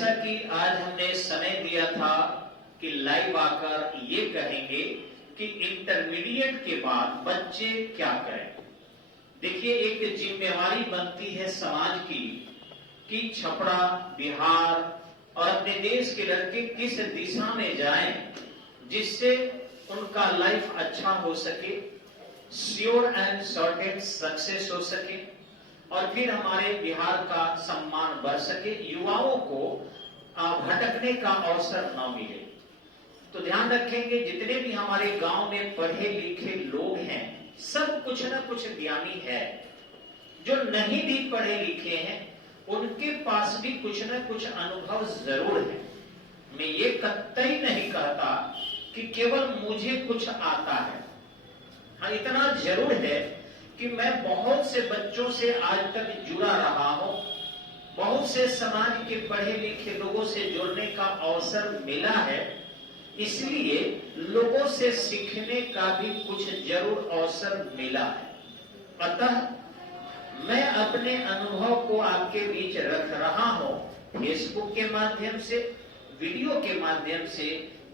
जैसा कि आज हमने समय दिया था कि लाइव आकर ये कहेंगे कि इंटरमीडिएट के बाद बच्चे क्या करें। देखिए, एक जिम्मेवारी बनती है समाज की कि छपरा, बिहार और अपने देश के लड़के किस दिशा में जाएं जिससे उनका लाइफ अच्छा हो सके, श्योर एंड सर्टेन सक्सेस हो सके और फिर हमारे बिहार का सम्मान बढ़ सके, युवाओं को भटकने का अवसर न मिले। तो ध्यान रखेंगे, जितने भी हमारे गांव में पढ़े लिखे लोग हैं सब कुछ न कुछ ज्ञानी है। जो नहीं भी पढ़े लिखे हैं उनके पास भी कुछ न कुछ अनुभव जरूर है। मैं ये कतई नहीं कहता कि केवल मुझे कुछ आता है। हाँ, इतना जरूर है कि मैं बहुत से बच्चों से आज तक जुड़ा रहा हूं, बहुत से समाज के पढ़े लिखे लोगों से जुड़ने का अवसर मिला है, इसलिए लोगों से सीखने का भी कुछ जरूर अवसर मिला है। अतः मैं अपने अनुभव को आपके बीच रख रहा हूं, फेसबुक के माध्यम से, वीडियो के माध्यम से,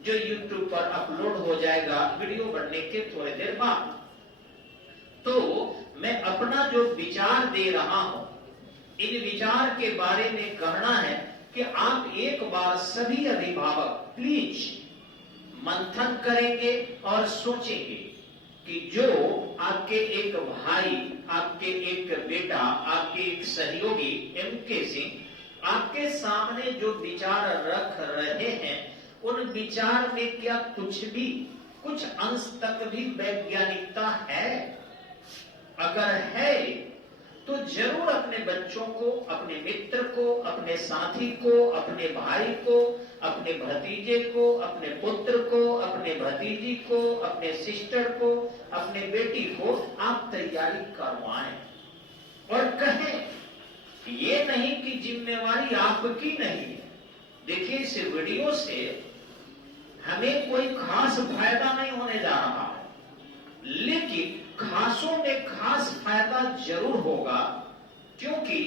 जो यूट्यूब पर अपलोड हो जाएगा वीडियो बनने के थोड़ी देर बाद। तो मैं अपना जो विचार दे रहा हूं, इन विचार के बारे में कहना है कि आप एक बार सभी अभिभावक प्लीज मंथन करेंगे और सोचेंगे कि जो आपके एक भाई, आपके एक बेटा, आपके एक सहयोगी एमके सिंह आपके सामने जो विचार रख रहे हैं, उन विचार में क्या कुछ अंश तक भी वैज्ञानिकता है? अगर है तो जरूर अपने बच्चों को, अपने मित्र को, अपने साथी को, अपने भाई को, अपने भतीजे को, अपने पुत्र को, अपने भतीजी को, अपने सिस्टर को, अपने बेटी को आप तैयारी करवाएं और कहें, ये नहीं कि जिम्मेवारी आपकी नहीं है। देखिए, इस वीडियो से हमें कोई खास फायदा नहीं होने जा रहा है, लेकिन खासों में खास फायदा जरूर होगा, क्योंकि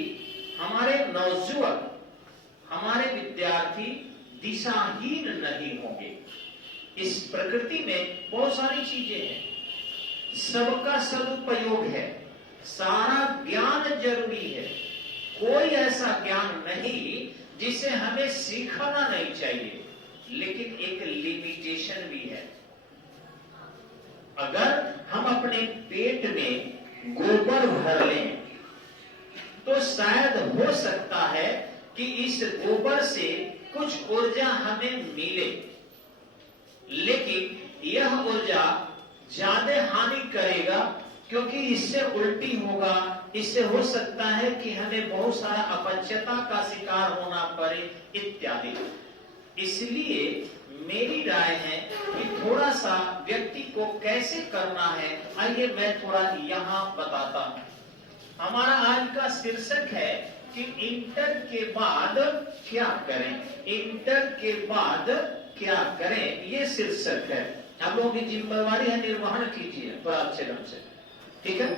हमारे नौजवान, हमारे विद्यार्थी दिशाहीन नहीं होंगे। इस प्रकृति में बहुत सारी चीजें हैं, सबका सदुपयोग है, सारा ज्ञान जरूरी है। कोई ऐसा ज्ञान नहीं जिसे हमें सीखना नहीं चाहिए, लेकिन एक लिमिटेशन भी है। अगर हम अपने पेट में गोबर भर लें तो शायद हो सकता है कि इस गोबर से कुछ ऊर्जा हमें मिले, लेकिन यह ऊर्जा ज्यादा हानि करेगा, क्योंकि इससे उल्टी होगा, इससे हो सकता है कि हमें बहुत सारा अपचयता का शिकार होना पड़े इत्यादि। इसलिए मेरी राय है कि थोड़ा सा व्यक्ति को कैसे करना है, आइए मैं थोड़ा यहाँ बताता हूँ। हमारा आज का शीर्षक है कि इंटर के बाद क्या करें। इंटर के बाद क्या करें, ये शीर्षक है। आप लोगों की जिम्मेवारी है, निर्वहन कीजिए थोड़ा अच्छे ढंग से, ठीक है?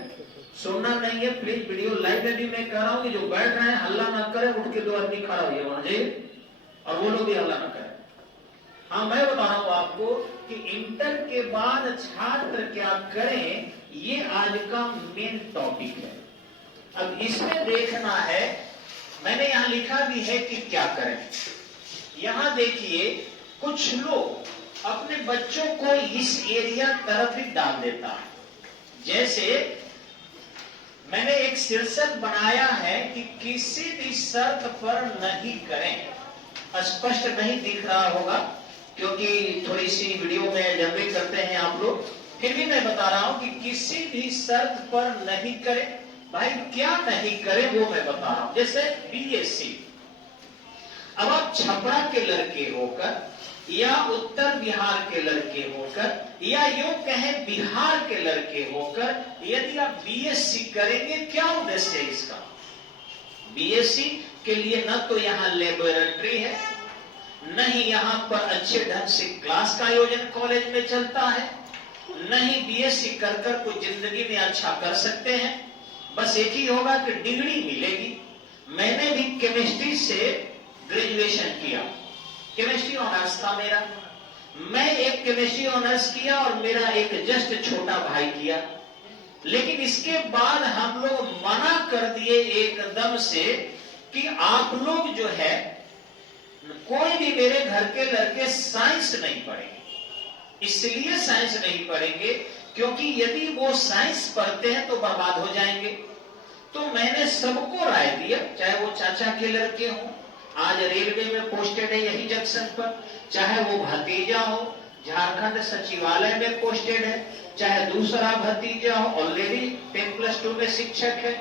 सुनना नहीं है प्लीज, वीडियो लाइव में भी मैं कह रहा हूँ कि जो बैठ रहे हैं हल्ला ना करें, उठ के 2 आदमी खड़ा हुए होना चाहिए और वो लोग भी हल्ला ना करें। हाँ, मैं बता रहा हूं आपको कि इंटर के बाद छात्र क्या करें, ये आज का मेन टॉपिक है। अब इसमें देखना है, मैंने यहां लिखा भी है कि क्या करें। यहां देखिए, कुछ लोग अपने बच्चों को इस एरिया तरफ ही डाल देता है। जैसे मैंने एक शीर्षक बनाया है कि किसी भी शर्त पर नहीं करें। स्पष्ट नहीं दिख रहा होगा क्योंकि थोड़ी सी वीडियो में जनरेट करते हैं आप लोग, फिर भी मैं बता रहा हूं कि किसी भी शर्त पर नहीं करें। भाई क्या नहीं करें वो मैं बता रहा हूं। जैसे बीएससी, अब आप छपरा के लड़के होकर या उत्तर बिहार के लड़के होकर या यूं कहें बिहार के लड़के होकर यदि आप बीएससी करेंगे, क्या उद्देश्य है इसका? बीएससी के लिए न तो यहाँ लेबोरेटरी है, नहीं यहाँ पर अच्छे ढंग से क्लास का आयोजन कॉलेज में चलता है, नहीं बीएससी कर कोई जिंदगी में अच्छा कर सकते हैं। बस एक ही होगा कि डिग्री मिलेगी। मैंने भी केमिस्ट्री से ग्रेजुएशन किया, केमिस्ट्री ऑनर्स था मेरा, मैं एक केमिस्ट्री ऑनर्स किया और मेरा एक जस्ट छोटा भाई किया। लेकिन इसके बाद हम लोग मना कर दिए एकदम से कि आप लोग जो है, कोई भी मेरे घर के लड़के साइंस नहीं पढ़ेंगे। इसलिए साइंस नहीं पढ़ेंगे क्योंकि यदि वो साइंस पढ़ते हैं तो बर्बाद हो जाएंगे। तो मैंने सबको राय दिया, चाहे वो चाचा के लड़के हो, आज रेलवे में पोस्टेड है यही जंक्शन पर, चाहे वो भतीजा हो झारखंड सचिवालय में पोस्टेड है, चाहे दूसरा भतीजा हो ऑलरेडी 10+2 में शिक्षक है।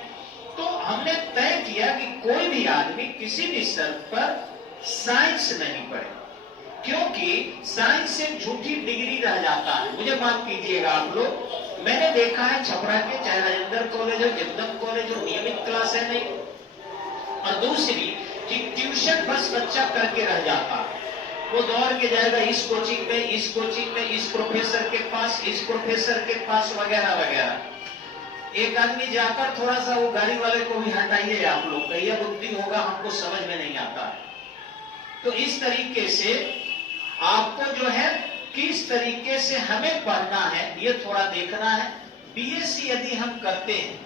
तो हमने तय किया कि कोई भी आदमी किसी भी स्तर पर साइंस नहीं पढ़े, क्योंकि साइंस से झूठी डिग्री रह जाता है। मुझे माफ कीजिएगा आप लोग, मैंने देखा है छपरा के चाहे राजेंद्र कॉलेज हो, जगदम कॉलेज हो, नियमित क्लास है नहीं, और दूसरी कि ट्यूशन बस बच्चा करके रह जाता है। वो दौड़ के जाएगा इस कोचिंग में, इस कोचिंग में, इस प्रोफेसर के पास, इस प्रोफेसर के पास, वगैरह वगैरह। एक आदमी जाकर थोड़ा सा वो गाड़ी वाले को भी हटाइए आप लोग, कहिए बुद्धि होगा, हमको समझ में नहीं आता है। तो इस तरीके से आपको जो है किस तरीके से हमें पढ़ना है ये थोड़ा देखना है। बीएससी यदि हम करते हैं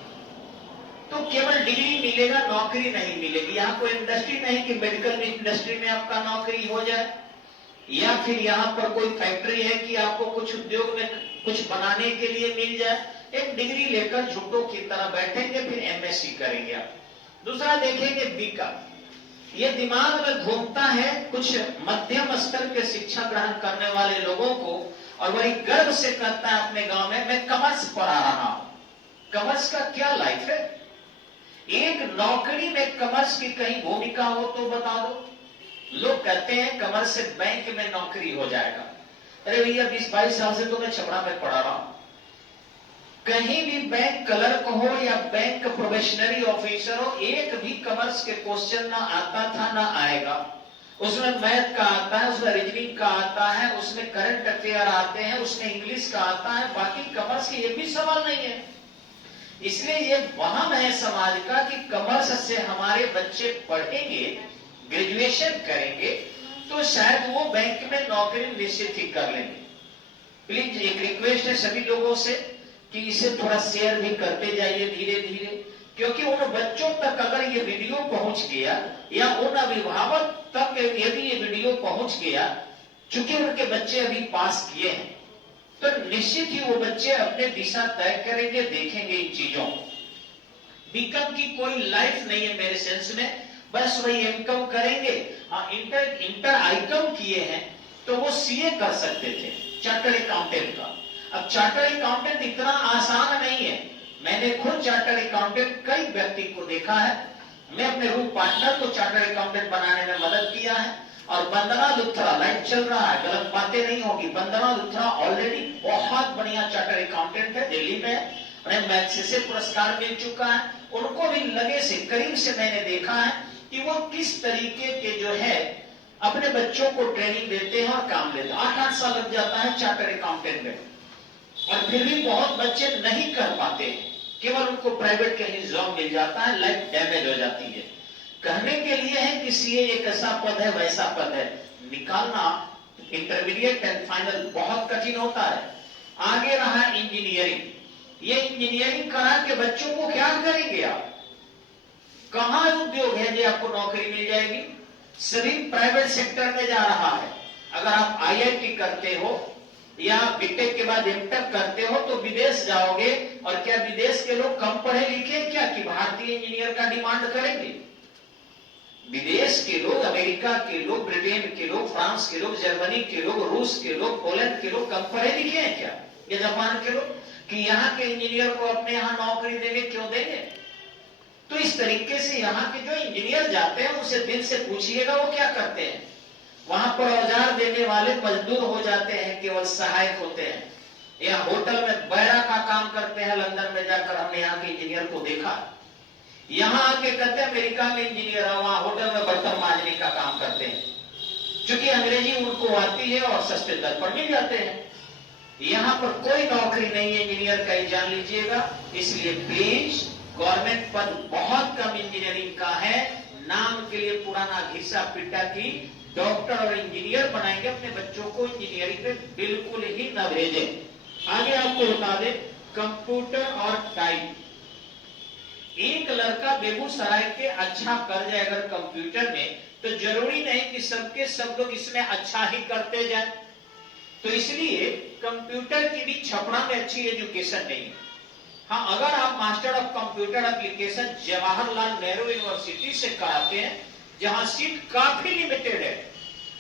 तो केवल डिग्री मिलेगा, नौकरी नहीं मिलेगी। यहाँ कोई इंडस्ट्री नहीं कि मेडिकल इंडस्ट्री में आपका नौकरी हो जाए, या फिर यहाँ पर कोई फैक्ट्री है कि आपको कुछ उद्योग में कुछ बनाने के लिए मिल जाए। एक डिग्री लेकर झूठों की तरह बैठेंगे, फिर एमएससी करेंगे आप। दूसरा देखेंगे बीकॉम, ये दिमाग में घूमता है कुछ मध्यम स्तर के शिक्षा ग्रहण करने वाले लोगों को, और बड़ी गर्व से कहता है अपने गांव में मैं कॉमर्स पढ़ा रहा हूं। कॉमर्स का क्या लाइफ है? एक नौकरी में कॉमर्स की कहीं भूमिका हो तो बता दो। लोग कहते हैं कॉमर्स से बैंक में नौकरी हो जाएगा। अरे भैया 20-22 साल से तो मैं छपरा में पढ़ा रहा हूं, कहीं भी बैंक क्लर्क हो या बैंक प्रोबेशनरी ऑफिसर हो, एक भी कॉमर्स के क्वेश्चन ना आता था ना आएगा। उसमें मैथ का आता है, उसमें रीजनिंग का आता है, उसमें करंट अफेयर आते हैं, उसमें इंग्लिश का आता है, बाकी कॉमर्स के ये भी सवाल नहीं है। इसलिए ये वहम है समाज का कि कॉमर्स से हमारे बच्चे पढ़ेंगे, ग्रेजुएशन करेंगे तो शायद वो बैंक में नौकरी निश्चित ही कर लेंगे। प्लीज एक रिक्वेस्ट है सभी लोगों से कि इसे थोड़ा शेयर भी करते जाइए धीरे धीरे, क्योंकि उन बच्चों तक अगर ये वीडियो पहुंच गया या उन अभिभावक तक यदि ये वीडियो पहुंच गया, चूंकि उनके बच्चे अभी पास किए हैं, तो निश्चित ही वो बच्चे अपने दिशा तय करेंगे, देखेंगे इन चीजों। बीकॉम की कोई लाइफ नहीं है मेरे सेंस में, बस वही एमकॉम करेंगे। हाँ, इंटर आईकॉम किए हैं तो वो सीए कर सकते थे, चार्टर्ड अकाउंटेंट का। अब चार्टर्ड अकाउंटेंट इतना आसान नहीं है। मैंने खुद चार्टर्ड अकाउंटेंट कई व्यक्ति को देखा है। मैं अपने रूम पार्टनर को चार्टर्ड अकाउंटेंट बनाने में मदद किया है। और वंदना लुथरा, लाइट चल रहा है, गलत बातें नहीं होगी, वंदना लुथरा ऑलरेडी बहुत बढ़िया चार्टर्ड अकाउंटेंट है, दिल्ली में, उन्हें मैग्सेसे पुरस्कार मिल चुका है। उनको भी लगे से करीब से मैंने देखा है कि वो किस तरीके के जो है अपने बच्चों को ट्रेनिंग देते हैं और काम लेते हैं। 8-8 साल लग जाता है चार्टर्ड अकाउंटेंट में, और फिर भी बहुत बच्चे नहीं कर पाते, केवल उनको प्राइवेट कहीं जॉब मिल जाता है, लाइफ डैमेज हो जाती है। कहने के लिए है कि सीए एक ऐसा पद है वैसा पद है, निकालना इंटरमीडिएट एंड फाइनल बहुत कठिन होता है। आगे रहा इंजीनियरिंग, ये इंजीनियरिंग करा के बच्चों को क्या करेंगे आप? कहां उद्योग है जो आपको नौकरी मिल जाएगी? सभी प्राइवेट सेक्टर में जा रहा है। अगर आप आईआईटी करते हो या बीटेक के बाद एमटेक करते हो तो विदेश जाओगे, और क्या विदेश के लोग कम पढ़े लिखे क्या कि भारतीय इंजीनियर का डिमांड करेंगे? विदेश के लोग, अमेरिका के लोग, ब्रिटेन के लोग, फ्रांस के लोग, जर्मनी के लोग, रूस के लोग, पोलैंड के लोग कम पढ़े लिखे हैं क्या? ये जापान के लोग कि यहाँ के इंजीनियर को अपने यहाँ नौकरी देंगे, क्यों देंगे? तो इस तरीके से यहाँ के जो इंजीनियर जाते हैं उनसे दिल से पूछिएगा वो क्या करते हैं। वहां पर औजार देने वाले मजदूर हो जाते हैं, केवल सहायक होते हैं, या होटल में बैरा का काम करते हैं। लंदन में जाकर हमने यहाँ के इंजीनियर को देखा, यहाँ आके कहते हैं अमेरिका में इंजीनियर है, वहां होटल में बर्तन मांजने का काम करते हैं, क्योंकि अंग्रेजी उनको आती है और सस्ते दर पर मिल जाते हैं। यहाँ पर कोई नौकरी नहीं है इंजीनियर का, ही जान लीजिएगा। इसलिए प्लीज, गवर्नमेंट पद बहुत कम इंजीनियरिंग का है, नाम के लिए पुराना घिसा पिटा की डॉक्टर और इंजीनियर बनाएंगे, अपने बच्चों को इंजीनियरिंग में बिल्कुल ही न भेजें। आगे आपको बता दें, कंप्यूटर और टाइप। एक लड़का बेगूसराय के अच्छा कर जाए अगर कंप्यूटर में, तो जरूरी नहीं कि सबके सब लोग इसमें अच्छा ही करते जाए। तो इसलिए कंप्यूटर की भी छपरा में अच्छी एजुकेशन नहीं है। हाँ, अगर आप master of computer application Jawaharlal Nehru university से कराते हैं, जहां सीट काफी लिमिटेड है,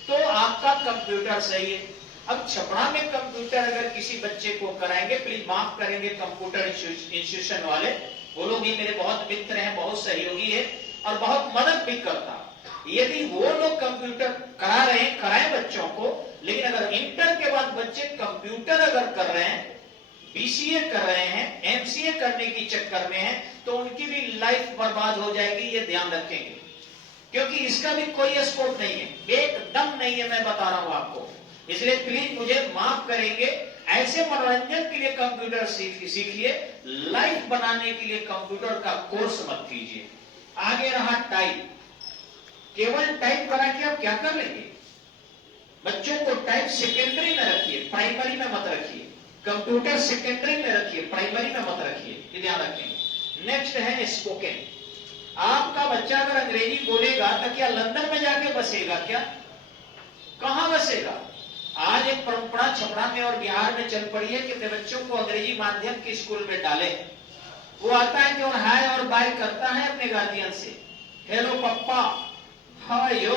तो आपका कंप्यूटर सही है। अब छपरा में कंप्यूटर अगर किसी बच्चे को कराएंगे, प्लीज माफ करेंगे कंप्यूटर इंस्टीट्यूशन वाले, वो लोग ही मेरे बहुत मित्र हैं, बहुत सहयोगी है और बहुत मदद भी करता। यदि वो लोग कंप्यूटर करा रहे हैं, कराएं बच्चों को, लेकिन अगर इंटर के बाद बच्चे कंप्यूटर अगर कर रहे हैं, बीसीए कर रहे हैं, एमसीए करने की चक्कर में हैं, तो उनकी भी लाइफ बर्बाद हो जाएगी, ये ध्यान रखेंगे, क्योंकि इसका भी कोई स्कोप नहीं है, एकदम नहीं है, मैं बता रहा हूं आपको। इसलिए प्लीज मुझे माफ करेंगे, ऐसे मनोरंजन के लिए कंप्यूटर सीखिए, लाइफ बनाने के लिए कंप्यूटर का कोर्स मत कीजिए। आगे रहा टाइप। केवल टाइप करा के आप क्या कर लेंगे? बच्चों को टाइप सेकेंडरी में रखिए, प्राइमरी में मत रखिए। कंप्यूटर सेकेंडरी में रखिए, प्राइमरी में मत रखिए, ये ध्यान रखेंगे। नेक्स्ट है स्पोकन। आपका बच्चा अगर अंग्रेजी बोलेगा तो क्या लंदन में जाके बसेगा? क्या कहां बसेगा? आज एक परंपरा छपरा में और बिहार में चल पड़ी है कि अपने बच्चों को अंग्रेजी माध्यम के स्कूल में डाले। वो आता है कि और हाय और बाय करता है अपने गार्जियन से, hello papa, how are you,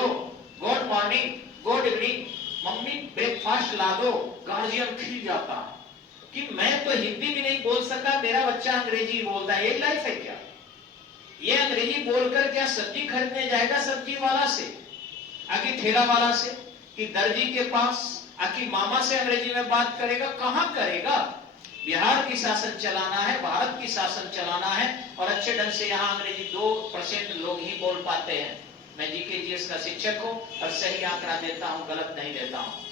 good morning, good evening, mummy breakfast ला दो। गार्जियन खिल जाता है कि मैं तो हिंदी भी नहीं बोल सका, मेरा बच्चा अंग्रेजी बोलता है। ये लाइफ है क्या? ये अंग्रेजी बोलकर क्या सब्जी खरीदने जाएगा सब्जी वाला से, आखिर ठेला वाला से, कि दर्जी के पास, आखिर मामा से अंग्रेजी में बात करेगा? कहां करेगा? बिहार की शासन चलाना है, भारत की शासन चलाना है, और अच्छे ढंग से यहाँ अंग्रेजी 2% लोग ही बोल पाते हैं। मैं जीके जीएस का शिक्षक हूं और सही आंकड़ा देता हूं, गलत नहीं देता हूं।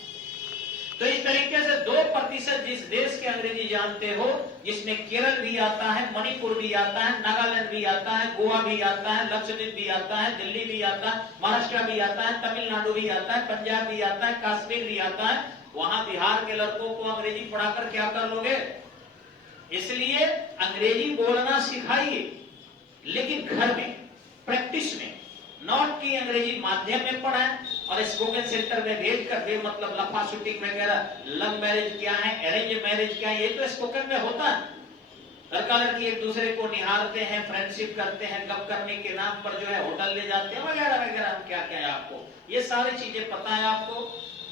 तो इस तरीके से 2% जिस देश के अंग्रेजी जानते हो, जिसमें केरल भी आता है, मणिपुर भी आता है, नागालैंड भी आता है, गोवा भी आता है, लक्षद्वीप भी आता है, दिल्ली भी आता है, महाराष्ट्र भी आता है, तमिलनाडु भी आता है, पंजाब भी आता है, कश्मीर भी आता है, वहां बिहार के लड़कों को अंग्रेजी पढ़ाकर क्या कर लोगे? इसलिए अंग्रेजी बोलना सिखाइए, लेकिन घर में प्रैक्टिस में, नॉट की अंग्रेजी माध्यम में पढ़ाएं, और स्पोकन सेंटर में भेज कर दे, मतलब लफा शूटिंग वगैरह, लव मैरिज क्या है, अरेंज मैरिज क्या है, ये तो स्पोकन में होता है। लड़का लड़की एक दूसरे को निहारते हैं, फ्रेंडशिप करते हैं, गप करने के नाम पर जो है होटल ले जाते हैं वगैरह वगैरह, क्या क्या है आपको ये सारी चीजें पता है आपको,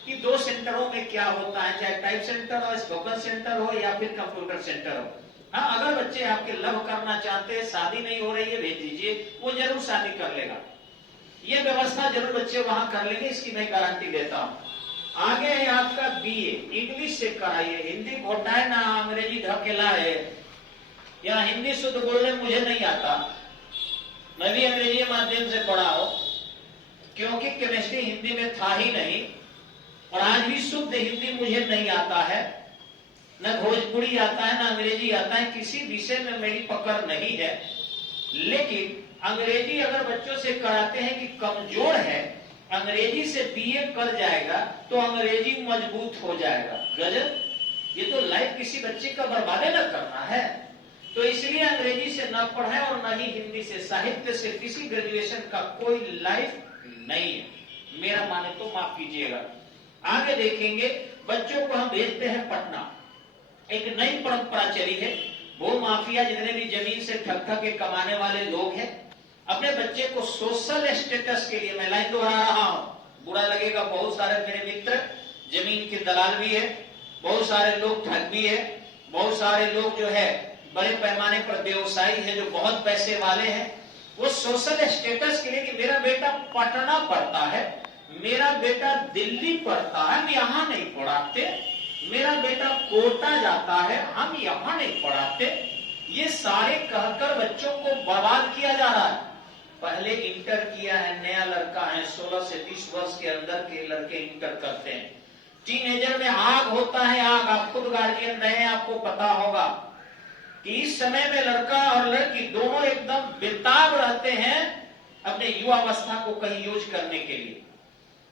कि 2 सेंटरों में क्या होता है, चाहे टाइप सेंटर हो, स्पोकन सेंटर हो या फिर कंप्यूटर सेंटर हो। हाँ, अगर बच्चे आपके लव करना चाहते हैं, शादी नहीं हो रही है, भेज दीजिए, वो जरूर शादी कर लेगा। ये व्यवस्था जरूर बच्चे वहां कर लेंगे, इसकी मैं गारंटी देता हूं। आगे है आपका बीए, इंग्लिश से कराइए। हिंदी घोटा है ना, अंग्रेजी धकेला है, या हिंदी शुद्ध बोलने मुझे नहीं आता, मैं भी अंग्रेजी माध्यम से पढ़ा हूं, क्योंकि केमिस्ट्री हिंदी में था ही नहीं, और आज भी शुद्ध हिंदी मुझे नहीं आता है, न भोजपुरी आता है, न अंग्रेजी आता है, किसी विषय में मेरी पकड़ नहीं है। लेकिन अंग्रेजी अगर बच्चों से कराते हैं कि कमजोर है, अंग्रेजी से बीए कर जाएगा तो अंग्रेजी मजबूत हो जाएगा। गजब, ये तो लाइफ किसी बच्चे का बर्बादे न करना है। तो इसलिए अंग्रेजी से न पढ़े और न ही हिंदी से, साहित्य से किसी ग्रेजुएशन का कोई लाइफ नहीं है, मेरा माने तो माफ कीजिएगा। आगे देखेंगे, बच्चों को हम भेजते हैं पटना। एक नई परंपरा चली है, वो माफिया जितने भी जमीन से ठग ठग के कमाने वाले लोग हैं, अपने बच्चे को सोशल स्टेटस के लिए, मैं लाइन दोहरा रहा हूं, बुरा लगेगा, बहुत सारे मेरे मित्र जमीन के दलाल भी है, बहुत सारे लोग ठग भी है, बहुत सारे लोग जो है बड़े पैमाने पर व्यवसायी है, जो बहुत पैसे वाले हैं, वो सोशल स्टेटस के लिए कि मेरा बेटा पटना पढ़ता है, मेरा बेटा दिल्ली पढ़ता है, हम यहां नहीं पढ़ाते, मेरा बेटा कोटा जाता है, हम यहां नहीं पढ़ाते, ये सारे कहकर बच्चों को बर्बाद किया जा रहा है। पहले इंटर किया है, नया लड़का है, 16 से 20 वर्ष के अंदर के लड़के इंटर करते हैं, टीनेजर में आग होता है, आग। आप खुद गार्जियन रहे हैं, आपको पता होगा कि इस समय में लड़का और लड़की दोनों एकदम बेताब रहते हैं अपने युवावस्था को कहीं यूज करने के लिए,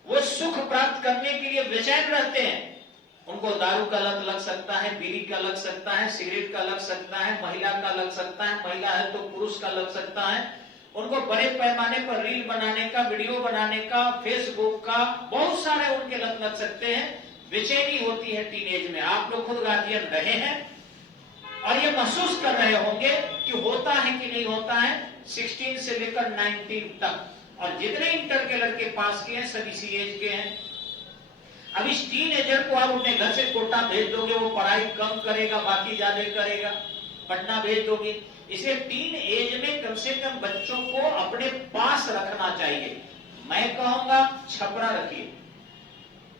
वो सुख प्राप्त करने के लिए बेचैन रहते हैं। उनको दारू का लत लग सकता है, बीड़ी का लग सकता है, सिगरेट का लग सकता है, महिला का लग सकता है, महिला है तो पुरुष का लग सकता है। उनको बड़े पैमाने पर रील बनाने का, वीडियो बनाने का, फेसबुक का, बहुत सारे उनके लत लग सकते हैं। बेचैनी होती है टीनेज में। आप लोग खुद गार्जियन रहे हैं और ये महसूस कर रहे होंगे कि होता है कि नहीं होता है। 16 से लेकर 19 तक, और जितने इंटर के लड़के पास किए हैं सब इसी एज के हैं। अब इस टीनेजर को आप अपने घर से कोटा भेज दोगे, वो पढ़ाई कम करेगा, बाकी ज्यादा करेगा, पटना भेज दोगे। इसलिए टीन एज में कम से कम बच्चों को अपने पास रखना चाहिए। मैं कहूंगा छपरा रखिए।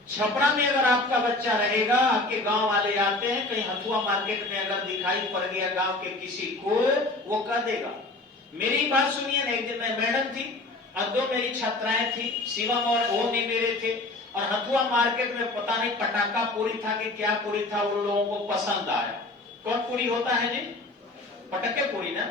छपरा में अगर आपका बच्चा रहेगा, आपके गांव वाले आते हैं, कहीं हथुआ मार्केट में अगर दिखाई पड़ गया गांव के किसी को, वो कह देगा। मेरी बात सुनिए ना, एक दिन मैं मैडम थी और 2 मेरी छात्राएं थी, शिवम और ओम भी मेरे थे, और हथुआ मार्केट में पता नहीं पटाखा पूरी था कि क्या पूरी था, उन लोगों को पसंद आया। कौन पूरी होता है जी? पटाखे पूरी ना?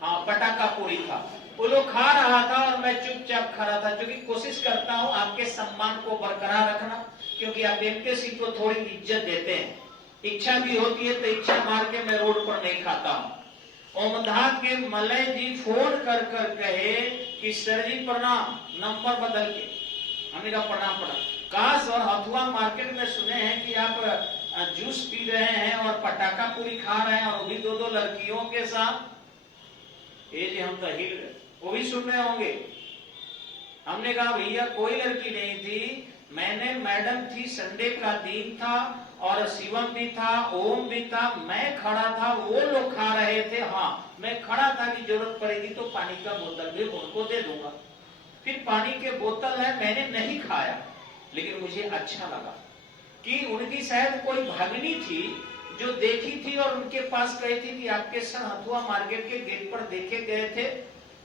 हाँ, पटाखा पूरी था। वो लोग खा रहा था और मैं चुपचाप खड़ा था, क्योंकि कोशिश करता हूं आपके सम्मान को बरकरार रखना, क्योंकि आप एमकेसी को थोड़ी इज्जत देते हैं। इच्छा भी होती है तो इच्छा मार के मैं रोड पर नहीं खाता हूं। ओमधा के मलय जी फोन कर कर कहे कि सर जी प्रणाम, नंबर बदल के। हमने कहा प्रणाम प्रणाम। काश और हथुआ मार्केट में सुने हैं कि आप जूस पी रहे हैं और पटाखा पूरी खा रहे हैं, और वो भी 2-2 लड़कियों के साथ। ये जी हम तो हिल रहे, वो भी सुन रहे होंगे। हमने कहा भैया कोई लड़की नहीं थी, मैंने मैडम थी, संडे का दिन था और शिवम भी था, ओम भी था, मैं खड़ा था, वो लोग खा रहे थे। हाँ, मैं खड़ा था कि जरूरत पड़ेगी तो पानी का बोतल भी उनको दे दूंगा। फिर पानी के बोतल है, मैंने नहीं खाया, लेकिन मुझे अच्छा लगा कि उनकी शायद कोई भगिनी थी जो देखी थी और उनके पास गई थी कि आपके सर हथुआ मार्केट के गेट पर देखे गए थे,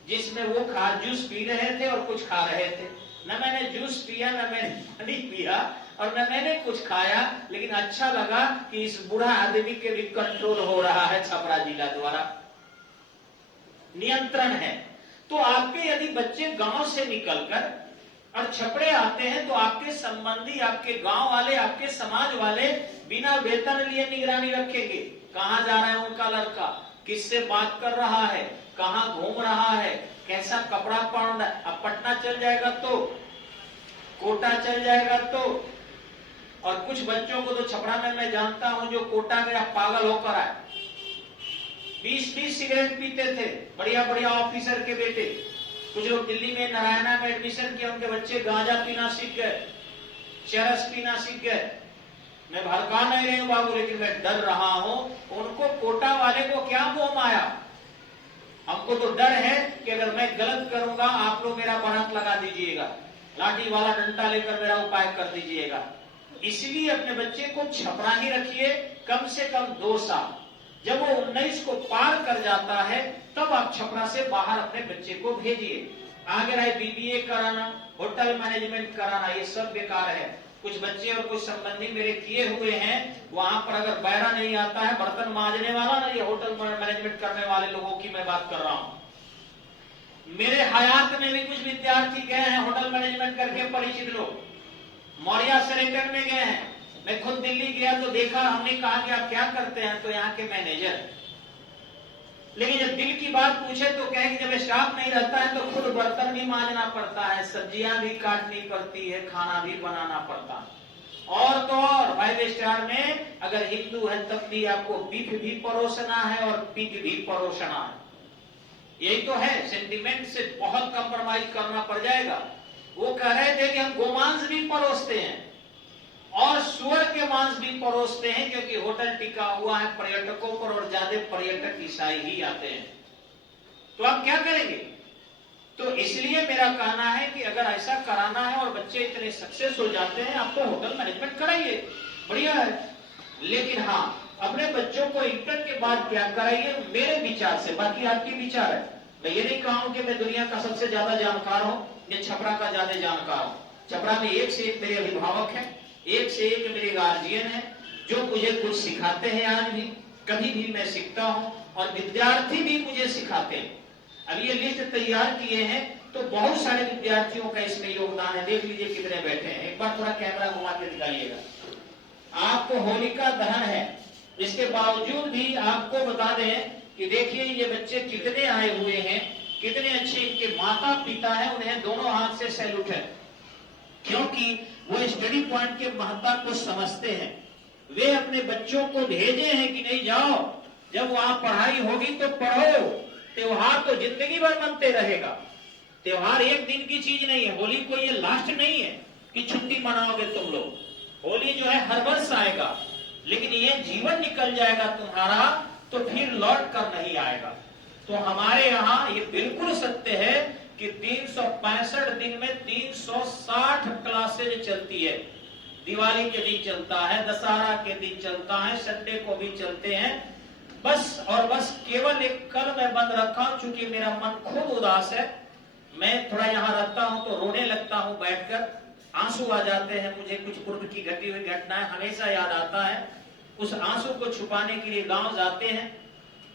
जिसमें वो जूस पी रहे थे और कुछ खा रहे थे। न मैंने जूस पिया, न मैंने पानी पिया, और न मैंने कुछ खाया, लेकिन अच्छा लगा कि इस बूढ़ा आदमी के भी कंट्रोल हो रहा है छपरा जिला द्वारा, नियंत्रण है। तो आपके यदि बच्चे गांव से निकलकर और छपरे आते हैं तो आपके संबंधी, आपके गांव वाले, आपके समाज वाले बिना वेतन लिए निगरानी रखेंगे। कहां जा रहा है उनका लड़का, किससे बात कर रहा है, कहां घूम रहा है, कैसा कपड़ा पहन रहा है। अब पटना चल जाएगा तो, कोटा चल जाएगा तो, और कुछ बच्चों को तो छपरा में मैं जानता हूं जो कोटा गया पागल होकर आए। 20-20 सिगरेट पीते थे, बढ़िया बढ़िया ऑफिसर के बेटे। कुछ लोग दिल्ली में नारायणा में एडमिशन किया, उनके बच्चे गांजा पीना सीख गए, चरस पीना सीख गए। मैं भड़का नहीं रही हूं बाबू, लेकिन मैं डर रहा हूं। उनको कोटा वाले को क्या मोह आया, हमको तो डर है कि अगर मैं गलत करूंगा आप लोग मेरा बनात लगा दीजिएगा, लाठी वाला डंडा लेकर मेरा उपाय कर दीजिएगा। इसलिए अपने बच्चे को छपरा ही रखिए कम से कम 2 साल। जब वो 19 को पार कर जाता है तब आप छपरा से बाहर अपने बच्चे को भेजिए। आगे रहे बीबीए कराना, होटल मैनेजमेंट कराना, ये सब बेकार है। कुछ बच्चे और कुछ संबंधी मेरे किए हुए हैं, वहां पर अगर बैरा नहीं आता है, बर्तन मांजने वाला ना, ये होटल मैनेजमेंट करने वाले लोगों की मैं बात कर रहा हूं। मेरे हयात में भी कुछ विद्यार्थी गए हैं होटल मैनेजमेंट करके, परिचित लोग मौर्या सेरेटन में गए हैं। मैं खुद दिल्ली गया तो देखा, हमने कहा कि आप क्या करते हैं, तो यहाँ के मैनेजर। लेकिन जब दिल की बात पूछे तो कहें कि जब स्टाफ नहीं रहता है तो खुद बर्तन भी मांजना पड़ता है, सब्जियां भी काटनी पड़ती है, खाना भी बनाना पड़ता है। और तो और 5 स्टार में अगर हिंदू है तब भी आपको बीफ भी परोसना है और पिग भी परोसना है। यही तो है, सेंटिमेंट से बहुत कंप्रोमाइज करना पड़ जाएगा। वो कह रहे थे कि हम गोमांस भी परोसते हैं और सुअर के मांस भी परोसते हैं, क्योंकि होटल टिका हुआ है पर्यटकों पर और ज्यादा पर्यटक ईसाई ही आते हैं। तो आप क्या करेंगे? तो इसलिए मेरा कहना है कि अगर ऐसा कराना है और बच्चे इतने सक्सेस हो जाते हैं, आप तो होटल मैनेजमेंट कराइए, बढ़िया है। लेकिन हाँ, अपने बच्चों को इंटर के बाद क्या कराइए, मेरे विचार से, बाकी आपके विचार है। मैं ये नहीं कहूं कि मैं दुनिया का सबसे ज्यादा जानकार हूं या छपरा का ज्यादा जानकार हूं। छपरा में एक से एक मेरे अभिभावक हैं, एक से एक मेरे गार्जियन हैं जो मुझे कुछ सिखाते हैं। आज भी कभी भी मैं सीखता हूं और विद्यार्थी भी मुझे सिखाते हैं। अब ये लिस्ट तैयार किए हैं तो बहुत सारे विद्यार्थियों का इसमें योगदान है। देख लीजिए कितने बैठे हैं। एक बार थोड़ा कैमरा घुमा के दिखाइएगा। आपको होलिका दहन है, इसके बावजूद भी आपको बता दें कि देखिए ये बच्चे कितने आए हुए हैं, कितने अच्छे इनके माता पिता हैं, उन्हें दोनों हाथ से सैल्यूट है, क्योंकि वो स्टडी पॉइंट के महत्ता को समझते हैं। वे अपने बच्चों को भेजे हैं कि नहीं जाओ, जब वहां पढ़ाई होगी तो पढ़ो, त्योहार तो जिंदगी भर मनते रहेगा। त्योहार एक दिन की चीज नहीं है, होली कोई ये लास्ट नहीं है कि छुट्टी मनाओगे तुम लोग। होली जो है हर वर्ष आएगा, लेकिन ये जीवन निकल जाएगा तुम्हारा तो फिर लौट कर नहीं आएगा। तो हमारे यहाँ ये बिल्कुल सत्य है कि 365 दिन में 360 क्लासेज चलती है। दिवाली के दिन चलता है, दशहरा के दिन चलता है, संडे को भी चलते हैं। बस और बस केवल एक कल मैं बंद रखा हूं, चूंकि मेरा मन खूब उदास है। मैं थोड़ा यहाँ रहता हूं तो रोने लगता हूं बैठकर, आंसू आ जाते हैं मुझे। कुछ पूर्व की घटी हुई घटनाएं हमेशा याद आता है। उस आंसू को छुपाने के लिए गांव जाते हैं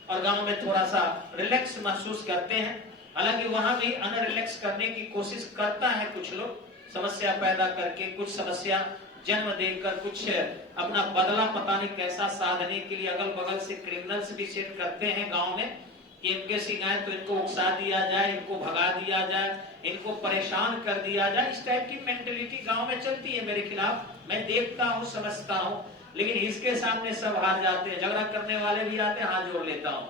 और गांव में थोड़ा सा रिलैक्स महसूस करते हैं। हालांकि वहां भी अनरिलैक्स करने की कोशिश करता है कुछ लोग, समस्या पैदा करके, कुछ समस्या जन्म देकर, कुछ अपना बदला पता नहीं कैसा साधने के लिए अगल बगल से क्रिमिनल्स भी सेट करते हैं गांव में कि इनके सिंगाए तो इनको उकसा दिया जाए, इनको भगा दिया जाए, इनको परेशान कर दिया जाए। इस टाइप की मेंटेलिटी गांव में चलती है मेरे खिलाफ। मैं देखता हूं, समझता हूं, लेकिन इसके सामने सब हार जाते हैं। झगड़ा करने वाले भी आते हैं, हाथ जोड़ लेता हूं,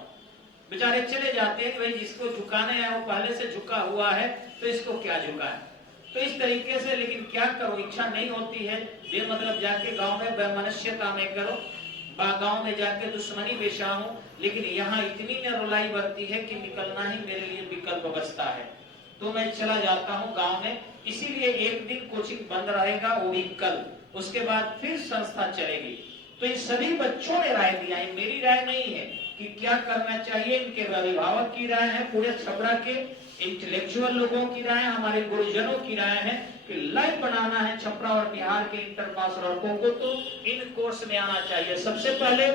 बेचारे चले जाते हैं कि भाई जिसको झुकाने है वो पहले से झुका हुआ है तो इसको क्या झुकाए। तो इस तरीके से, लेकिन क्या करो, इच्छा नहीं होती है। बेमतलब जाके गांव में वैमनस्यता में करो, गांव में जाके दुश्मनी बेचा हूं, लेकिन यहाँ इतनी निरुलाई बढ़ती है कि निकलना ही मेरे लिए विकल्प बचता है। तो मैं चला जाता हूँ गांव में। इसीलिए एक दिन कोचिंग बंद रहेगा, वो भी कल, उसके बाद फिर संस्था चलेगी। तो इन सभी बच्चों ने राय दिया है, मेरी राय नहीं है कि क्या करना चाहिए, इनके अभिभावक की राय है, पूरे छपरा के इंटेलेक्चुअल लोगों की राय, हमारे गुरुजनों की राय है कि लाइव बनाना है छपरा और बिहार के इंटर पास लड़कों को, तो इन कोर्स में आना चाहिए। सबसे पहले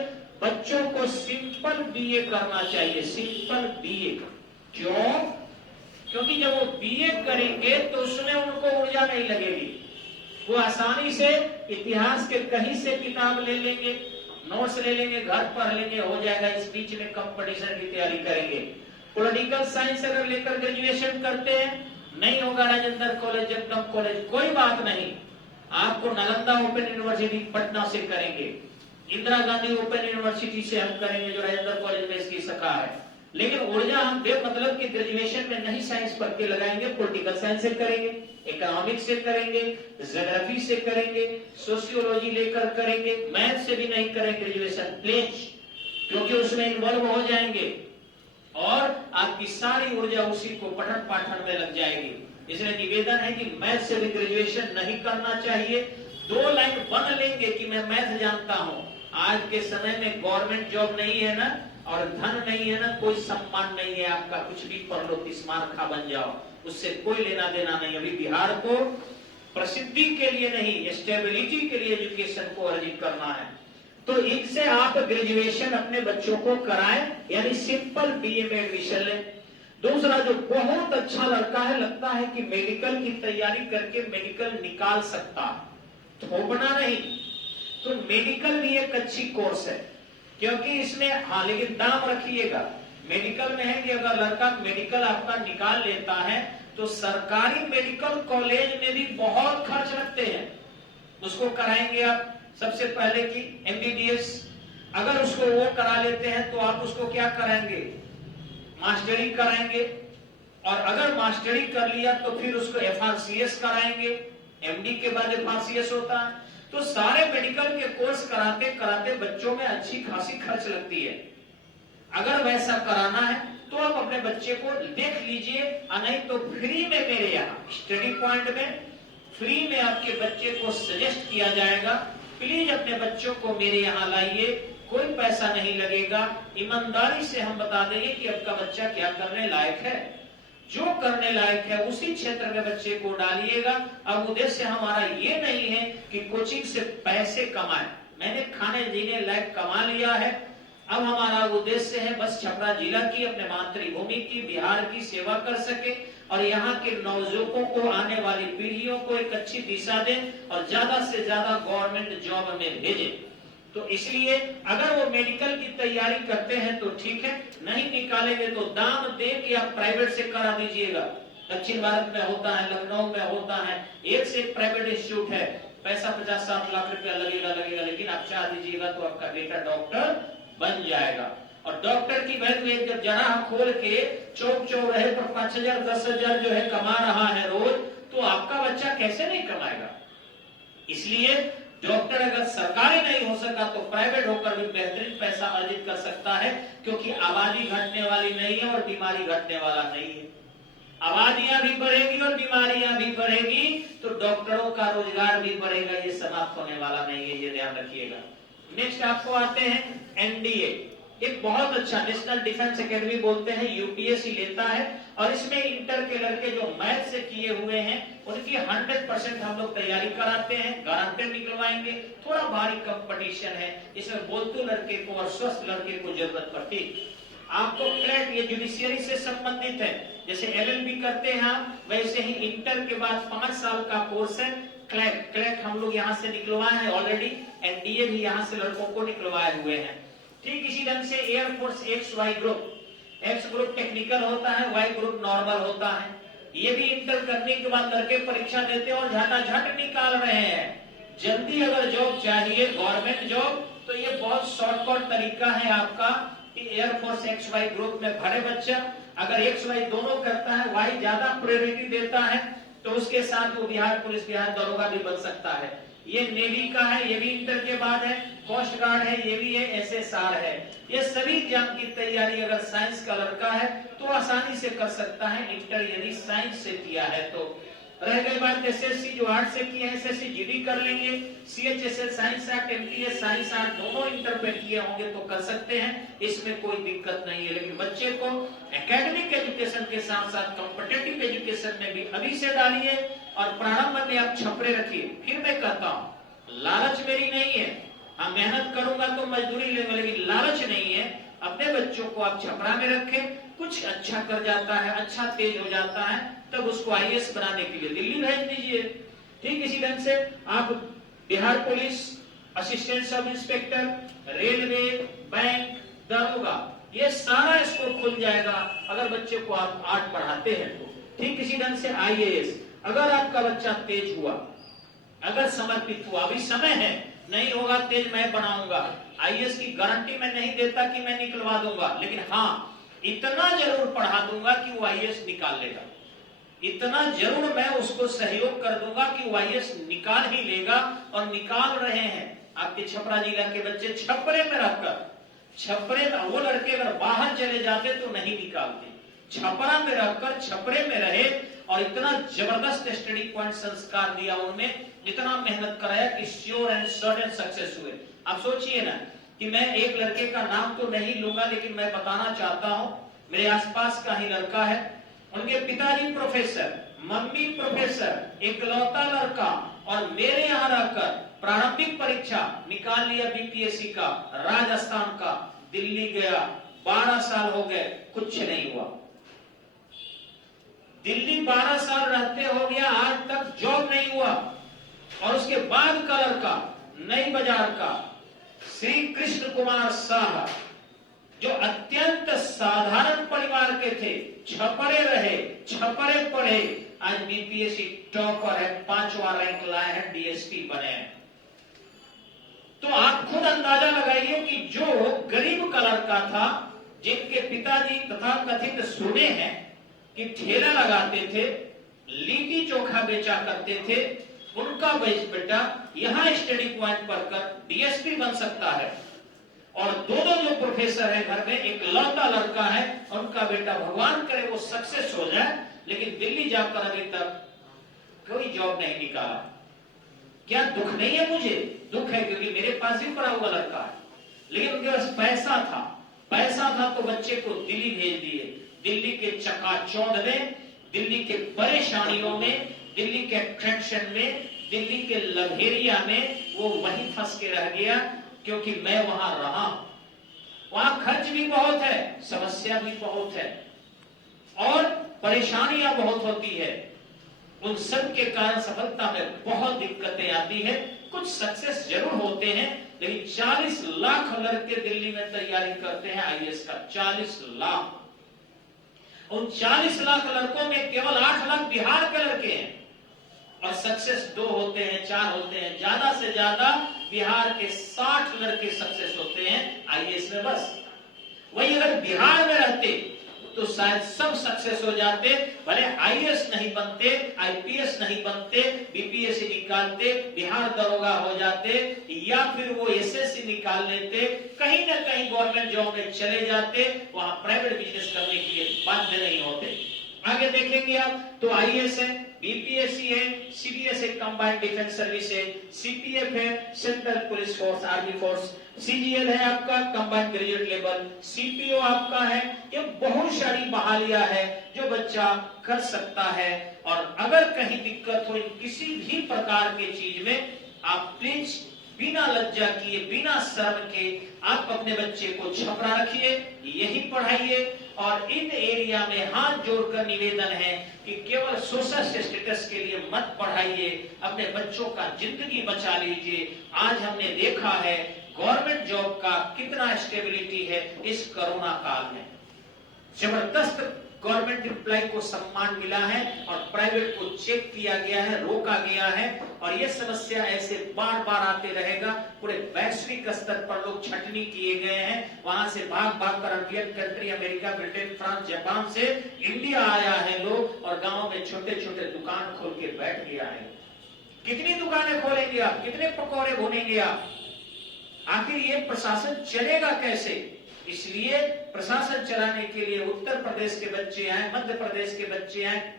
बच्चों को सिंपल बीए करना चाहिए, सिंपल बीए। क्यों? क्योंकि जब वो बीए करेंगे तो उसमें उनको ऊर्जा नहीं लगेगी। वो आसानी से इतिहास के कहीं से किताब ले लेंगे, नोट्स ले लेंगे, घर पढ़ लेंगे, हो जाएगा। इस बीच में कंपटीशन की तैयारी करेंगे। पॉलिटिकल साइंस अगर लेकर ग्रेजुएशन करते हैं, नहीं होगा राजेंद्र कॉलेज, जगदम कॉलेज, कोई बात नहीं, आपको नालंदा ओपन यूनिवर्सिटी पटना से करेंगे, इंदिरा गांधी ओपन यूनिवर्सिटी से हम करेंगे जो राजेंद्र कॉलेज में इसकी शाखा है। लेकिन ऊर्जा हम बेमतलब की ग्रेजुएशन में नहीं साइंस पढ़ के लगाएंगे, पॉलिटिकल साइंस से करेंगे, इकोनॉमिक्स से करेंगे, ज्योग्राफी से करेंगे, सोशियोलॉजी लेकर करेंगे, मैथ से भी नहीं करेंगे ग्रेजुएशन प्लीज, क्योंकि उसमें इन्वॉल्व हो जाएंगे और आपकी सारी ऊर्जा उसी को पठन पाठन में लग जाएगी। इसलिए निवेदन है कि मैथ से भी ग्रेजुएशन नहीं करना चाहिए। 2 लाइन बन लेंगे कि मैं मैथ जानता हूं। आज के समय में गवर्नमेंट जॉब नहीं है ना, और धन नहीं है ना, कोई सम्मान नहीं है आपका, कुछ भी पढ़ लो, तिस्मार खा बन जाओ, उससे कोई लेना देना नहीं। अभी बिहार को प्रसिद्धि के लिए नहीं, स्टेबिलिटी के लिए एजुकेशन को अर्जित करना है। तो इनसे आप ग्रेजुएशन अपने बच्चों को कराएं, यानी सिंपल बीए में एडमिशन लें। दूसरा, जो बहुत अच्छा लड़का है, लगता है कि मेडिकल की तैयारी करके मेडिकल निकाल सकता, थोपना नहीं, तो मेडिकल भी एक अच्छी कोर्स है, क्योंकि इसमें, हाँ लेकिन दाम रखिएगा। मेडिकल में है कि अगर लड़का मेडिकल आपका निकाल लेता है तो सरकारी मेडिकल कॉलेज में भी बहुत खर्च लगते हैं। उसको कराएंगे आप सबसे पहले की एमबीबीएस, अगर उसको वो करा लेते हैं तो आप उसको क्या कराएंगे, मास्टरी कराएंगे, और अगर मास्टरी कर लिया तो फिर उसको एफआरसीएस कराएंगे, एमडी के बाद एफआरसीएस होता है। तो सारे मेडिकल के कोर्स कराते कराते बच्चों में अच्छी खासी खर्च लगती है। अगर वैसा कराना है तो आप अपने बच्चे को देख लीजिए, नहीं तो फ्री में मेरे यहाँ स्टडी पॉइंट में फ्री में आपके बच्चे को सजेस्ट किया जाएगा। प्लीज अपने बच्चों को मेरे यहाँ लाइए, कोई पैसा नहीं लगेगा। ईमानदारी से हम बता देंगे कि आपका बच्चा क्या करने लायक है, जो करने लायक है उसी क्षेत्र में बच्चे को डालिएगा। अब उद्देश्य हमारा ये नहीं है कि कोचिंग से पैसे कमाए, मैंने खाने जीने लायक कमा लिया है। अब हमारा उद्देश्य है बस छपरा जिला की, अपने मातृभूमि की, बिहार की सेवा कर सके, और यहाँ के नवयुवकों को, आने वाली पीढ़ियों को एक अच्छी दिशा दें और ज्यादा से ज्यादा गवर्नमेंट जॉब में भेजें। तो इसलिए अगर वो मेडिकल की तैयारी करते हैं तो ठीक है, नहीं निकालेंगे तो दाम दे कि आप प्राइवेट से करा दीजिएगा। दक्षिण भारत में होता है, लखनऊ में होता है, एक से एक प्राइवेट इंस्टीट्यूट है, पैसा 50-60 लाख रुपया लगेगा, लेकिन आप चाह दीजिएगा तो आपका बेटा डॉक्टर बन जाएगा। और डॉक्टर की वैल्यू एक जब जरा खोल के चौक चौराहे पर 5,000 10,000 जो है कमा रहा है रोज, तो आपका बच्चा कैसे नहीं कमाएगा। इसलिए डॉक्टर अगर सरकारी नहीं हो सका तो प्राइवेट होकर भी बेहतरीन पैसा अर्जित कर सकता है, क्योंकि आबादी घटने वाली नहीं है और बीमारी घटने वाला नहीं है। आबादियां भी बढ़ेगी और बीमारियां भी बढ़ेगी तो डॉक्टरों का रोजगार भी बढ़ेगा, ये समाप्त होने वाला नहीं है, ये ध्यान रखिएगा। नेक्स्ट आपको आते हैं एनडीए, एक बहुत अच्छा नेशनल डिफेंस एकेडमी बोलते हैं, यूपीएससी लेता है और इसमें इंटर के लड़के जो मैथ से किए हुए हैं उनकी 100% हम लोग तैयारी कराते हैं, गारंटेड निकलवाएंगे। थोड़ा भारी कंपटीशन है, इसमें बोलतू लड़के को और स्वस्थ लड़के को जरूरत पड़ती। आपको क्लैट, ये जुडिशियरी से संबंधित है, जैसे एलएलबी करते हैं हम, वैसे ही इंटर के बाद 5 साल का कोर्स है क्लैट हम लोग यहाँ से निकलवाए हैं ऑलरेडी, एनडीए भी यहाँ से लड़कों को निकलवाए हुए हैं। ठीक इसी ढंग से air force XY group, X group technical होता है, Y ग्रुप नॉर्मल होता है। ये भी इंटर करने के बाद लड़के परीक्षा देते हैं और झटाझट निकाल रहे हैं। जल्दी अगर जॉब चाहिए, गवर्नमेंट जॉब, तो ये बहुत शॉर्टकट तरीका है आपका कि एयरफोर्स XY ग्रुप में भरे बच्चा। अगर XY दोनों करता है, Y ज्यादा प्रायोरिटी देता है, तो उसके साथ वो बिहार पुलिस, बिहार दरोगा भी बन सकता है। ये नेवी का है, ये भी इंटर के बाद है, कोस्ट गार्ड है, ये भी है, SSR है। ये सभी एग्जाम की तैयारी अगर साइंस का लड़का है तो आसानी से कर सकता है, इंटर यदि साइंस से किया है तो। रह गई बात एसएससी, जो आर्ट से किए हैं एसएससी जीडी कर लेंगे, CHSL science art, MTS science art दोनों इंटर पे किए होंगे तो कर सकते हैं, इसमें कोई दिक्कत नहीं है। लेकिन बच्चे को एकेडमिक एजुकेशन के साथ साथ कॉम्पिटिटिव एजुकेशन में भी अभी से डालिए और प्रारंभ में आप छपरे रखिए। फिर मैं कहता हूँ, लालच मेरी नहीं है, हाँ मेहनत करूंगा तो मजदूरी लेंगे, लेकिन लालच नहीं है। अपने बच्चों को आप छपरा में रखें, कुछ अच्छा कर जाता है, अच्छा तेज हो जाता है, तब उसको IAS बनाने के लिए दिल्ली भेज दीजिए। ठीक इसी ढंग से आप Bihar police, assistant sub inspector, railway, bank, दरोगा, ये सारा इसको खुल जाएगा अगर बच्चे को आप आर्ट पढ़ाते हैं तो। ठीक इसी ढंग से IAS, अगर आपका बच्चा तेज हुआ, अगर समर्पित हुआ, अभी समय है, नहीं होगा तेज मैं बनाऊंगा। IAS की गारंटी मैं नहीं देता कि मैं निकलवा दूंगा, लेकिन हाँ इतना जरूर पढ़ा दूंगा कि वो IAS निकाल लेगा, इतना जरूर मैं उसको सहयोग कर दूंगा कि वो IAS निकाल ही लेगा। और निकाल रहे हैं आपके छपरा जिला के बच्चे, छपरे में रखकर, छपरे में वो लड़के अगर बाहर चले जाते तो नहीं निकालते, छपरा में रखकर छपरे में रहे और इतना जबरदस्त स्टडी पॉइंट संस्कार दिया उनमें, इतना मेहनत कराया कि श्योर एंड सर्टेन सक्सेस हुए। आप सोचिए ना कि मैं एक लड़के का नाम तो नहीं लूंगा, लेकिन मैं बताना चाहता हूं, मेरे आसपास का ही लड़का है, उनके पिताजी प्रोफेसर, मम्मी प्रोफेसर, इकलौता लड़का, और मेरे यहाँ रहकर प्रारंभिक परीक्षा निकाल लिया BPSC का, राजस्थान का, दिल्ली गया, 12 साल हो गए, कुछ नहीं हुआ। दिल्ली 12 साल रहते हो गया, आज तक जॉब नहीं हुआ। और उसके बाद का लड़का नई बाजार का श्री कृष्ण कुमार शाह, जो अत्यंत साधारण परिवार के थे, छपरे रहे, छपरे पढ़े, आज BPSC टॉपर है, 5वां रैंक लाए हैं, DSP बने हैं। तो आप खुद अंदाजा लगाइए कि जो गरीब का लड़का था, जिनके पिताजी तथा कथित सुने हैं कि ठेला लगाते थे, लिट्टी चोखा बेचा करते थे, उनका बेटा यहां स्टडी पॉइंट पढ़कर DSP बन सकता है। और दो जो प्रोफेसर है घर में, एक लौता लड़का है, उनका बेटा भगवान करे वो सक्सेस हो जाए, लेकिन दिल्ली जाकर अभी तक कोई जॉब नहीं निकाला। क्या दुख नहीं है मुझे? दुख है, क्योंकि मेरे पास भी पढ़ा हुआ लड़का है, लेकिन उनके पास पैसा था, पैसा था तो बच्चे को दिल्ली भेज दिए। दिल्ली के चकाचौंध में, दिल्ली के परेशानियों में, दिल्ली के टेंशन में, दिल्ली के लभेरिया में वो वहीं फंस के रह गया, क्योंकि मैं वहां रहा हूं। वहां खर्च भी बहुत है, समस्या भी बहुत है, और परेशानियां बहुत होती है, उन सब के कारण सफलता में बहुत दिक्कतें आती है। कुछ सक्सेस जरूर होते हैं, लेकिन 40 लाख लड़के दिल्ली में तैयारी करते हैं आईएएस का, 40 लाख। उन 40 लाख लड़कों में केवल 8 लाख बिहार के लड़के हैं, और सक्सेस 2 होते हैं, 4 होते हैं, ज्यादा से ज्यादा बिहार के 60 लड़के सक्सेस होते हैं आईएएस में बस। वही अगर बिहार में रहते तो शायद सब सक्सेस हो जाते, भले आईएएस नहीं बनते, आईपीएस नहीं बनते, बीपीएससी निकालते, बिहार दरोगा हो जाते, या फिर वो एसएससी निकाल लेते, कहीं ना कहीं गवर्नमेंट जॉब में चले जाते, वहां प्राइवेट बिजनेस करने के लिए बाध्य नहीं होते। आगे देखेंगे आप तो आईएएस है, बीपीएससी है, सीडीएस है, कंबाइंड डिफेंस सर्विस है, सीपीएफ है, central police force, army force, CGL है आपका कंबाइंड ग्रेजुएट लेवल, सीपीओ आपका है। ये बहुत सारी बहालियां है जो बच्चा कर सकता है। और अगर कहीं दिक्कत हो किसी भी प्रकार के चीज में, आप प्लीज बिना लज्जा किए, बिना शर्म के आप अपने बच्चे को छपरा रखिए, यही पढ़ाइए। और इन एरिया में हाथ जोड़कर निवेदन है कि केवल सोशल स्टेटस के लिए मत पढ़ाइए, अपने बच्चों का जिंदगी बचा लीजिए। आज हमने देखा है गवर्नमेंट जॉब का कितना स्टेबिलिटी है इस कोरोना काल में। जबरदस्त गवर्नमेंट एम्प्लॉय को सम्मान मिला है और प्राइवेट को चेक किया गया है, रोका गया है। और यह समस्या ऐसे बार बार आते रहेगा। पूरे वैश्विक स्तर पर लोग छटनी किए गए हैं, वहां से भाग भाग कर Arabian country, America, Britain, France, Japan से इंडिया आया है लोग, और गांव में छोटे छोटे दुकान खोल के बैठ गया है। कितनी दुकानें खोलेंगे आप, कितने पकौड़े भुनेंगे आप? आखिर ये प्रशासन चलेगा कैसे? इसलिए प्रशासन चलाने के लिए उत्तर प्रदेश के बच्चे आए, मध्य प्रदेश के बच्चे आए,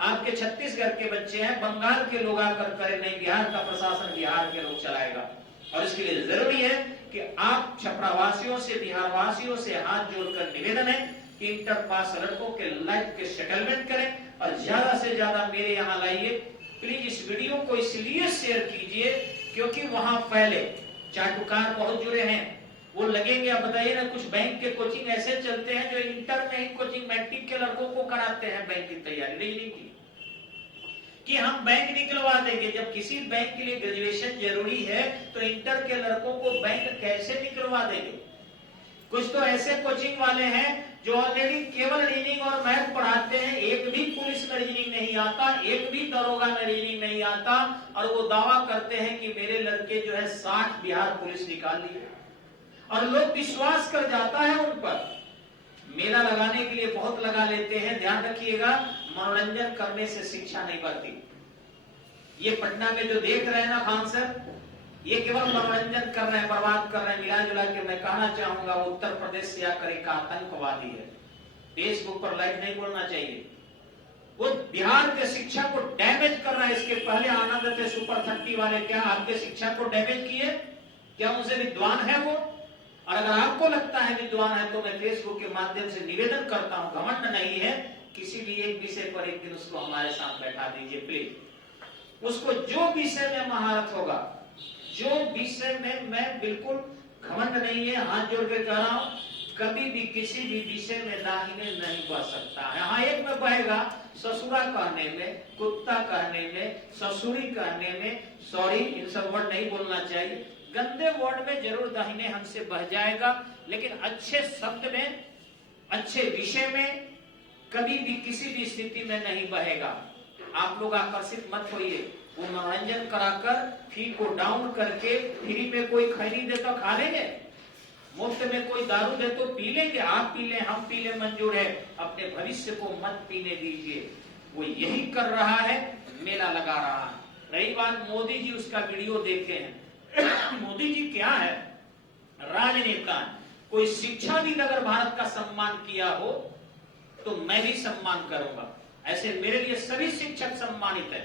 आपके छत्तीसगढ़ के बच्चे आए, बंगाल के लोग आकर करें, नहीं बिहार का प्रशासन बिहार के लोग चलाएगा। और इसके लिए जरूरी है कि आप छपरावासियों से, बिहार वासियों से हाथ जोड़कर निवेदन है कि इंटर पास लड़कों के लाइफ के सेटलमेंट करें और ज्यादा से ज्यादा मेरे यहाँ लाइए। प्लीज इस वीडियो को इसलिए शेयर कीजिए क्योंकि वहां फैले चाटुकार बहुत जुड़े हैं, वो लगेंगे। आप बताइए ना, कुछ बैंक के कोचिंग ऐसे चलते हैं जो इंटर में ही कोचिंग मैट्रिक के लड़कों को कराते हैं बैंक की तैयारी, नहीं की कि हम बैंक निकलवा देंगे। जब किसी बैंक के लिए ग्रेजुएशन जरूरी है तो इंटर के लड़कों को बैंक कैसे निकलवा देंगे? कुछ तो ऐसे कोचिंग वाले हैं जो ऑलरेडी केवल रीजनिंग और मैथ पढ़ाते हैं, एक भी पुलिस में रीजनिंग नहीं आता, एक भी दरोगा में रीजनिंग नहीं आता, और वो दावा करते हैं कि मेरे लड़के जो है 60 बिहार पुलिस निकाल लिए, और लोग विश्वास कर जाता है उन पर। मेला लगाने के लिए बहुत लगा लेते हैं। ध्यान रखिएगा, मनोरंजन करने से शिक्षा नहीं बढ़ती। ये पटना में जो देख रहे हैं ना खान सर, ये केवल मनोरंजन कर रहे हैं, बर्बाद कर रहे हैं। मिला जुला के मैं कहना चाहूंगा, उत्तर प्रदेश से आकर एक आतंकवादी है। फेसबुक पर लाइव नहीं बोलना चाहिए। वो बिहार के शिक्षा को डैमेज कर रहा है। इसके पहले आनंद थे सुपर 30 वाले, क्या आपके शिक्षा को डैमेज किए? क्या उनसे विद्वान है वो? और अगर आपको लगता है विद्वान है तो मैं फेसबुक के माध्यम से निवेदन करता हूं, घमंड नहीं है, किसी भी एक विषय पर एक दिन उसको हमारे साथ बैठा दीजिए प्लीज। उसको जो विषय में महारत होगा, जो विषय में मैं बिल्कुल घमंड नहीं है, हाथ जोड़ के कह रहा हूं, कभी भी किसी भी विषय में दाहिने नहीं बह सकता है। हाँ, एक में बहेगा ससुरा कहने में, कुत्ता कहने में, ससुरी कहने में, सॉरी इन सब वर्ड नहीं बोलना चाहिए, गंदे वर्ड में जरूर दाहिने हमसे बह जाएगा, लेकिन अच्छे शब्द में, अच्छे विषय में कभी भी किसी भी स्थिति में नहीं बहेगा। आप लोग आकर्षित मत होइए। वो मनोरंजन कराकर फी को डाउन करके, फ्री में कोई खैनी दे तो खा लेंगे, मुफ्त में कोई दारू दे तो पी लेंगे। आप पी ले, हम पी ले, मंजूर है। अपने भविष्य को मत पीने दीजिए। वो यही कर रहा है, मेला लगा रहा है। रही बात मोदी जी, उसका वीडियो देखे हैं। मोदी जी क्या है, राजनेता। कोई शिक्षाविद अगर भारत का सम्मान किया हो तो मैं भी सम्मान करूंगा। ऐसे मेरे लिए सभी शिक्षक सम्मानित है,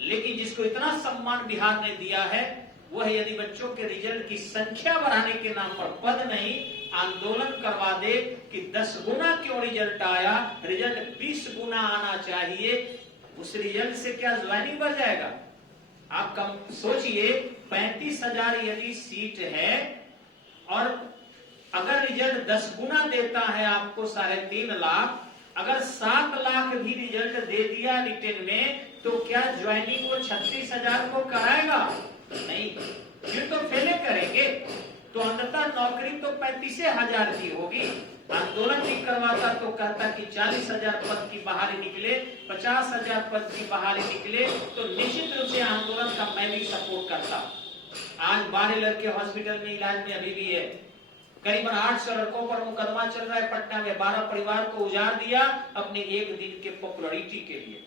लेकिन जिसको इतना सम्मान बिहार ने दिया है वह यदि बच्चों के रिजल्ट की संख्या बढ़ाने के नाम पर पद नहीं, आंदोलन करवा दे कि 10 गुना क्यों रिजल्ट आया, रिजल्ट 20 गुना आना चाहिए, उस रिजल्ट से क्या ज्वाइनिंग बढ़ जाएगा? आप कम सोचिए, 35,000 यदि सीट है और अगर रिजल्ट 10 गुना देता है आपको 3.5 लाख, अगर 7 लाख भी रिजल्ट दे दिया रिटर्न में, तो क्या ज्वाइनिंग वो 36,000 को कराएगा? नहीं, फिर तो फेले करेंगे। तो अंततः नौकरी तो 35,000 की होगी। आंदोलन भी करवाता तो कहता कि 40,000 पद की बहाली निकले, 50,000 पद की बहाली निकले, तो निश्चित रूप से आंदोलन का मैं भी सपोर्ट करता। आज 12 लड़के हॉस्पिटल में इलाज में अभी भी है। करीबन 800 लड़कों पर मुकदमा चल रहा है पटना में। 12 परिवार को उजाड़ दिया अपने एक दिन के पॉपुलरिटी के लिए।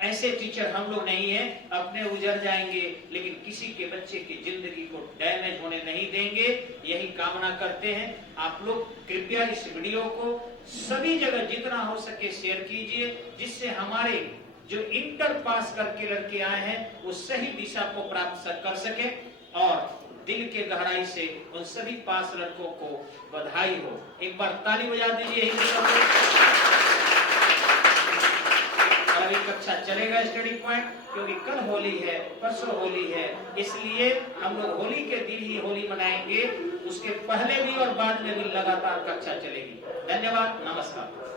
ऐसे टीचर हम लोग नहीं है, अपने उजड़ जाएंगे लेकिन किसी के बच्चे की जिंदगी को डैमेज होने नहीं देंगे, यही कामना करते हैं। आप लोग कृपया इस वीडियो को सभी जगह जितना हो सके शेयर कीजिए, जिससे हमारे जो इंटर पास करके लड़के आए हैं वो सही दिशा को प्राप्त कर सके, और दिल के गहराई से उन सभी पास लड़कों को बधाई हो। एक बार ताली बजा दीजिए। अभी कक्षा चलेगा स्टडी पॉइंट, क्योंकि कल होली है, परसों होली है, इसलिए हम लोग होली के दिन ही होली मनाएंगे। उसके पहले भी और बाद में भी लगातार कक्षा चलेगी। धन्यवाद, नमस्कार।